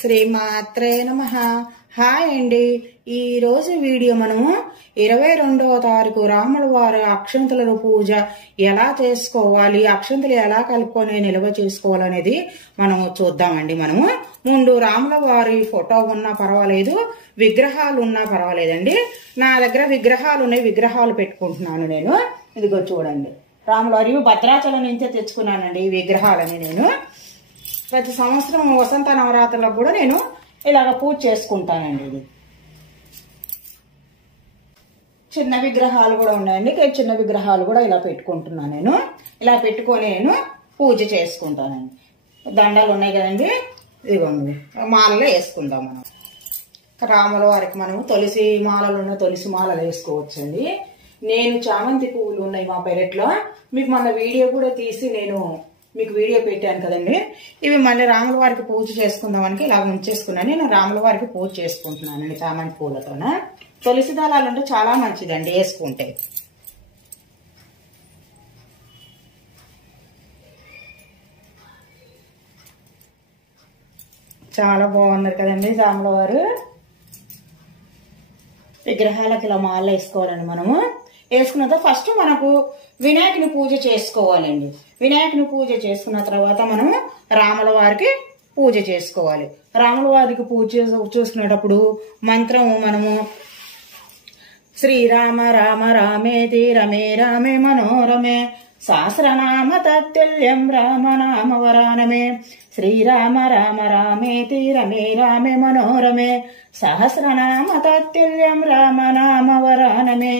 శ్రీమాత్రే నమః. హాయ్ అండి. ఈ రోజు వీడియో మనము 22వ తారీఖు రాముల వారి అక్షంతల పూజ ఎలా చేసుకోవాలి, అక్షంతలు ఎలా కలుపుకొని నిల్వ చేసుకోవాలనేది మనము చూద్దామండి. మనము ముందు రాముల వారి ఫోటో ఉన్నా పర్వాలేదు, విగ్రహాలు ఉన్నా పర్వాలేదండి. నా దగ్గర విగ్రహాలు ఉన్నాయి, విగ్రహాలు పెట్టుకుంటున్నాను నేను. ఇదిగో చూడండి, రాముల వారి భద్రాచలం నుంచే తెచ్చుకున్నానండి ఈ విగ్రహాలని. నేను ప్రతి సంవత్సరం వసంత నవరాత్రులకు కూడా నేను ఇలాగ పూజ చేసుకుంటానండి. ఇది చిన్న విగ్రహాలు కూడా ఉన్నాయండి, చిన్న విగ్రహాలు కూడా ఇలా పెట్టుకుంటున్నాను నేను. ఇలా పెట్టుకొని నేను పూజ చేసుకుంటానండి. దండాలు ఉన్నాయి కదండి, ఇదిగోండి మాలలో వేసుకుందాం మనం. రాముల వారికి మనము తులసి మాలలు ఉన్న తులసి మాలలు వేసుకోవచ్చండి. నేను చామంతి పువ్వులు ఉన్నాయి మా పెరట్లో, మీకు మన వీడియో కూడా తీసి నేను మీకు వీడియో పెట్టాను కదండి. ఇవి మళ్ళీ రాముల వారికి పూజ చేసుకుందామని ఇలా ఉంచేసుకున్నాను. నేను రాముల వారికి పూజ చేసుకుంటున్నానండి చామంతి పూలతోన. తులసి దళాలు అంటే చాలా మంచిదండి వేసుకుంటే. చాలా బాగున్నారు కదండి రాముల వారు. విగ్రహాలకు ఇలా మాల వేసుకోవాలండి మనము. వేసుకున్న తర్వాత ఫస్ట్ మనకు వినాయకుని పూజ చేసుకోవాలండి. వినాయకుని పూజ చేసుకున్న తర్వాత మనము రాముల వారికి పూజ చేసుకోవాలి. రాముల వారికి పూజ చూసుకునేటప్పుడు మంత్రము మనము శ్రీరామ రామ రామేతి రమే రామే మనోరమే సహస్రనామ తత్తుల్యం రామనామ వరానమే శ్రీరామ రామ రామేతి రమే రామే మనోరమే సహస్రనామ తత్తుల్యం రామనామ వరానమే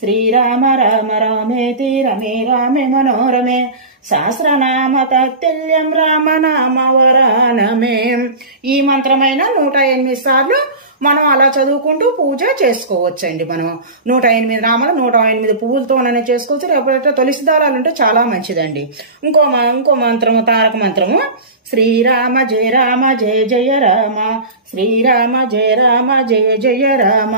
శ్రీరామ రామ రామేతి రమే రామే మనోరమే సహస్రనామ తత్తుల్యం రామనామ వరానమే. ఈ మంత్రమైన 108 సార్లు మనం అలా చదువుకుంటూ పూజ చేసుకోవచ్చండి. మనం 108 రామలు 108 పువ్వులతోనే చేసుకోవచ్చు. లేకపోతే తులసి దళాలు ఉంటే చాలా మంచిదండి. ఇంకో మంత్రము తారక మంత్రము శ్రీరామ జయ రామ జయ జయ రామ శ్రీరామ జయ రామ జయ జయ రామ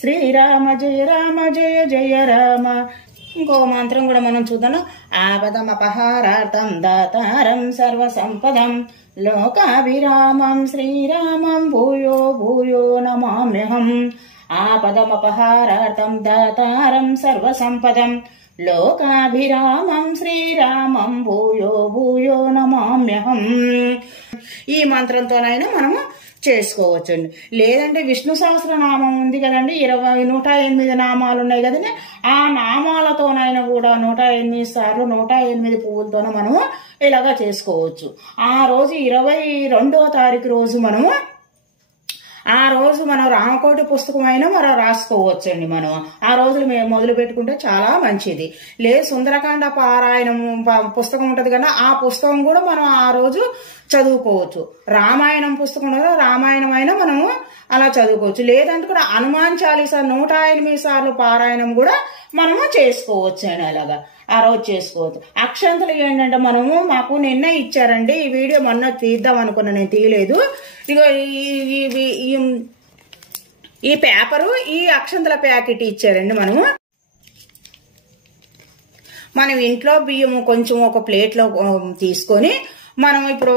శ్రీరామ జయ రామ జయ జయ రామ. ఇంకో మంత్రం కూడా మనం చూద్దాం. ఆపదమపహారార్థం దాతారం సర్వసంపదం లోకాభిరామం శ్రీరామం భూయో భూయో నమామ్యహం. ఆపదమపహారార్థం దాతారం సర్వసంపదం లోకాభిరామం శ్రీరామం భూయో భూయో నమామ్యహం. ఈ మంత్రంతోనైనా మనము చేసుకోవచ్చండి. లేదంటే విష్ణు సహస్రనామం ఉంది కదండి, 108 నామాలు ఉన్నాయి కదండి, ఆ నామాలతోనైనా కూడా 108 సార్లు 108 పువ్వులతోనే మనము ఇలాగా చేసుకోవచ్చు. ఆ రోజు 22వ తారీఖు రోజు మనము మనం రామకోటి పుస్తకం అయినా మనం రాసుకోవచ్చండి. మనం ఆ రోజులు మేము మొదలు పెట్టుకుంటే చాలా మంచిది. లేదు సుందరకాండ పారాయణం పుస్తకం ఉంటది కదా, ఆ పుస్తకం కూడా మనం ఆ రోజు చదువుకోవచ్చు. రామాయణం పుస్తకం ఉండదు, రామాయణం అయినా మనము అలా చదువుకోవచ్చు. లేదంటే కూడా హనుమాన్ చాలీసా 108 సార్లు పారాయణం కూడా మనము చేసుకోవచ్చు అండి. అలాగా ఆ రోజు చేసుకోవచ్చు. అక్షంతలు ఏంటంటే మనము మాకు నిన్న ఇచ్చారండి. ఈ వీడియో మొన్న తీద్దాం అనుకున్నా, నేను తీయలేదు. ఇగో ఈ పేపరు ఈ అక్షంతల ప్యాకెట్ ఇచ్చారండి. మనం ఇంట్లో బియ్యం కొంచెం ఒక ప్లేట్లో తీసుకొని మనం ఇప్పుడు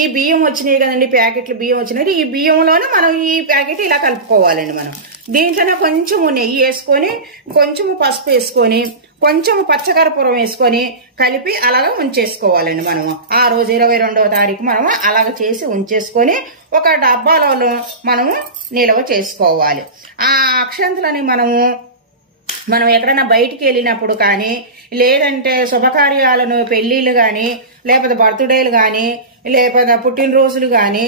ఈ బియ్యం వచ్చినాయి కదండి, ప్యాకెట్లు బియ్యం వచ్చినాయి, ఈ బియ్యంలోనే మనం ఈ ప్యాకెట్ ఇలా కలుపుకోవాలండి. మనం దీంట్లోనే కొంచెము నెయ్యి వేసుకొని, కొంచెము పసుపు వేసుకొని, కొంచెము పచ్చకర్పూరం వేసుకొని కలిపి అలాగ ఉంచేసుకోవాలండి. మనము ఆ రోజు 22వ తారీఖు మనము అలాగ చేసి ఉంచేసుకొని ఒక డబ్బాలలో మనము నిల్వ చేసుకోవాలి. ఆ అక్షంతలని మనం ఎక్కడైనా బయటికి వెళ్ళినప్పుడు కానీ, లేదంటే శుభకార్యాలను పెళ్లిళ్ళు కానీ, లేకపోతే బర్త్డేలు కానీ, లేకపోతే పుట్టినరోజులు కానీ,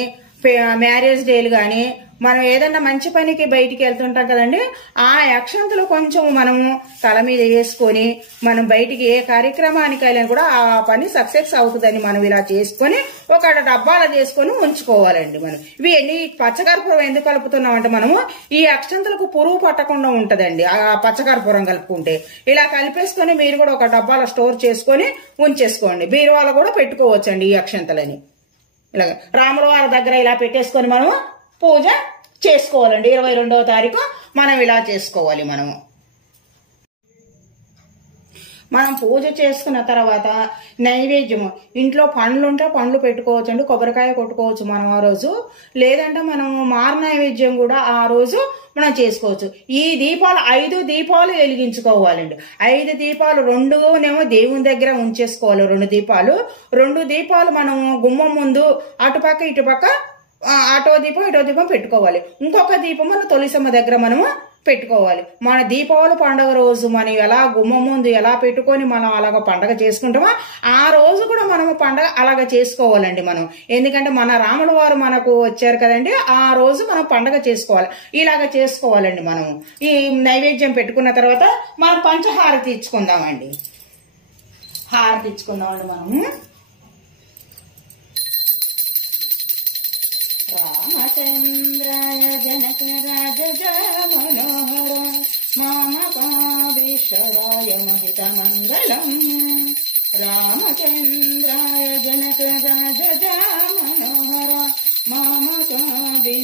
మ్యారేజ్ డేలు కానీ, మనం ఏదన్నా మంచి పనికి బయటికి వెళ్తుంటాం కదండి, ఆ అక్షంతలు కొంచెం మనము తల మీద వేసుకొని మనం బయటికి ఏ కార్యక్రమానికి వెళ్ళినా కూడా ఆ పని సక్సెస్ అవుతుందని మనం ఇలా చేసుకొని ఒక డబ్బాలో చేసుకొని ఉంచుకోవాలండి. మనం ఇవి పచ్చకర్పూరం ఎందుకు కలుపుతున్నాం అంటే మనము ఈ అక్షంతలకు పురుగు పట్టకుండా ఉంటదండి ఆ పచ్చకర్పూరం కలుపుకుంటే. ఇలా కలిపేసుకొని మీరు కూడా ఒక డబ్బాలో స్టోర్ చేసుకొని ఉంచేసుకోండి. బీరువాలో కూడా పెట్టుకోవచ్చండి ఈ అక్షంతలని. ఇలాగ రాముల వారి దగ్గర ఇలా పెట్టేసుకొని మనము పూజ చేసుకోవాలండి. 22వ తారీఖు మనం ఇలా చేసుకోవాలి. మనం పూజ చేసుకున్న తర్వాత నైవేద్యము ఇంట్లో పండ్లు ఉంటే పండ్లు పెట్టుకోవచ్చు అండి, కొబ్బరికాయ కొట్టుకోవచ్చు మనం ఆ రోజు. లేదంటే మనం మారు నైవేద్యం కూడా ఆ రోజు మనం చేసుకోవచ్చు. ఈ దీపాలు 5 దీపాలు వెలిగించుకోవాలండి. 5 దీపాలు 2 దేవుని దగ్గర ఉంచేసుకోవాలి. 2 దీపాలు మనం గుమ్మం ముందు అటుపక్క ఇటుపక్క అటో దీపం పెట్టుకోవాలి. ఇంకొక దీపం మన తులసమ్మ దగ్గర మనము పెట్టుకోవాలి. మన దీపావళి పండుగ రోజు మనం ఎలా గుమ్మం ముందు ఎలా పెట్టుకొని మనం అలాగ పండగ చేసుకుంటామో ఆ రోజు కూడా మనము పండగ అలాగ చేసుకోవాలండి మనం. ఎందుకంటే మన రాముల వారు మనకు వచ్చారు కదండి, ఆ రోజు మనం పండగ చేసుకోవాలి. ఇలాగ చేసుకోవాలండి. మనము ఈ నైవేద్యం పెట్టుకున్న తర్వాత మనం పంచహారతి ఇచ్చుకుందామండి. హారతి ఇచ్చుకుందామండి. మనము రామచంద్రాయ జనక రాజ మనోహర మామకాభీశ్వరాయ మహిత మంగళం. రామచంద్రాయ జనక రాజ మనోహర మామకాభీశ్వరాయ